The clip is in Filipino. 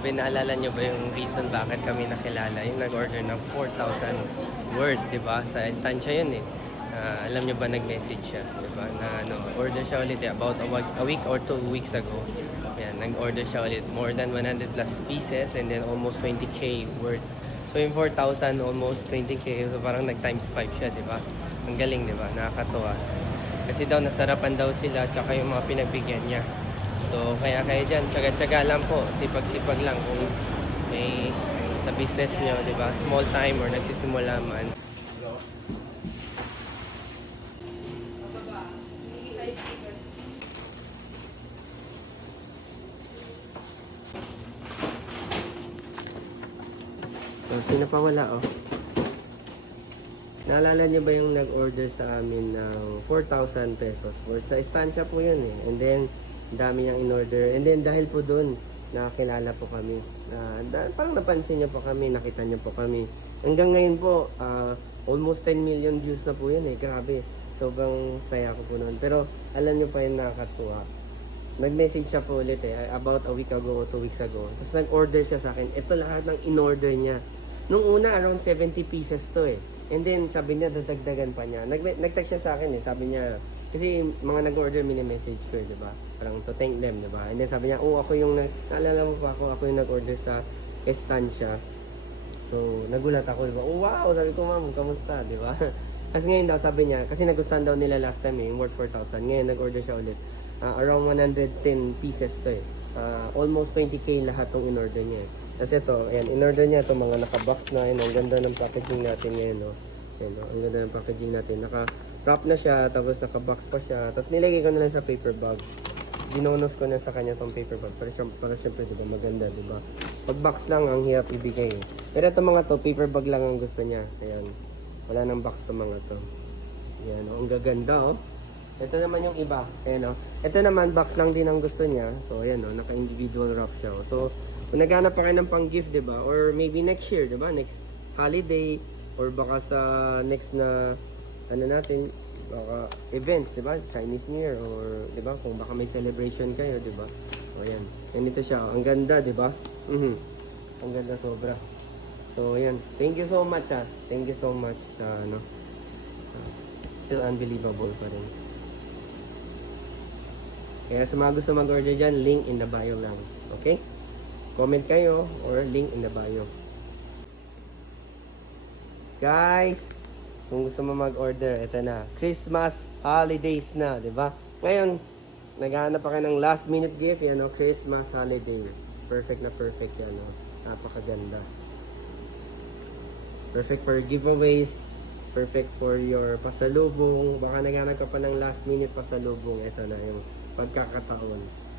Naalala nyo ba yung reason bakit kami nakilala? Yung nag-order ng 4,000 word, di ba? Sa estancia yun eh. Alam nyo ba nag-message siya, di ba? Na order siya ulit about a week or 2 weeks ago. Yan, nag-order siya ulit. More than 100 plus pieces and then almost 20k word. So yung 4,000 almost 20k. So parang nag-times 5 siya, di ba? Ang galing, di ba? Nakakatuwa. Kasi daw nasarapan daw sila tsaka yung mga pinagbigyan niya. So, kaya kayo dyan, tsaga-tsaga lang po, sipag-sipag lang kung may sa business nyo, di ba? Small time or nagsisimula man. So, sino pa wala, oh? Naalala nyo ba yung nag-order sa amin ng 4,000 pesos worth? Sa estancia po yun eh. And then, dami niyang in-order. And then, dahil po dun, nakakilala po kami. Parang napansin niyo po kami, nakita niyo po kami. Hanggang ngayon po, almost 10 million views na po yun eh. Grabe. Sobrang saya ko po noon. Pero, alam niyo pa yung nakakatuwa. Nag-message siya po ulit eh, about a week ago o 2 weeks ago. Tapos nag-order siya sa akin. Ito lahat ng in-order niya. Nung una, around 70 pieces to eh. And then, sabi niya, dadagdagan pa niya. Nag-text siya sa akin eh. Sabi niya, kasi mga nag-order, mini-message ko, di ba? Parang to thank them, di ba? And then sabi niya, ako yung, naalala mo pa ako yung nag-order sa estancia. So, nagulat ako, di ba? Wow! Sabi ko, ma'am, kamusta, di ba? Kasi ngayon daw, sabi niya, kasi nagustuhan daw nila last time eh, yung worth 4,000. Ngayon, nag-order siya ulit. Around 110 pieces to eh. Almost 20k lahat tong in-order niya eh. Kasi ito, ayan, in-order niya ito, mga naka-box na, yun, ang ganda ng packaging natin ngayon, no? Ayan, no? Ang ganda ng packaging natin. Naka-wrap na siya, tapos naka-box pa siya. Tapos nilagay ko na lang sa paper bag. Dinonos ko na sa kanya tong paper bag. Para syempre, diba, maganda, diba? Pag box lang, ang hirap ibigay. Pero ito mga to, paper bag lang ang gusto niya. Ayan. Wala nang box to mga to. Ayan, no? Ang gaganda, oh. Ito naman yung iba. Ayan, oh. Ito naman, box lang din ang gusto niya. So, ayan, oh. Naka-individual wrap siya, oh. So, kung naghanap pa kayo ng pang-gift, diba? Or maybe next year, diba? Next holiday, or baka sa next na, ano natin, baka events, diba? Chinese New Year, or, diba? Kung baka may celebration kayo, diba? O, ayan. Yan ito siya. Ang ganda, diba? Ang ganda sobra. So, ayan. Thank you so much, ha. Thank you so much sa, ano, still unbelievable pa rin. Kaya sa mga gusto mag-order dyan, link in the bio lang. Okay? Comment kayo or link in the bio. Guys, kung gusto mo mag-order, ito na. Christmas holidays na, di ba? Ngayon, naghahanap pa kayo ng last minute gift, yan o, Christmas holiday. Perfect na perfect yan o. Napakaganda. Perfect for giveaways. Perfect for your pasalubong. Baka naghahanap ka pa ng last minute pasalubong. Ito na yung pagkakataon.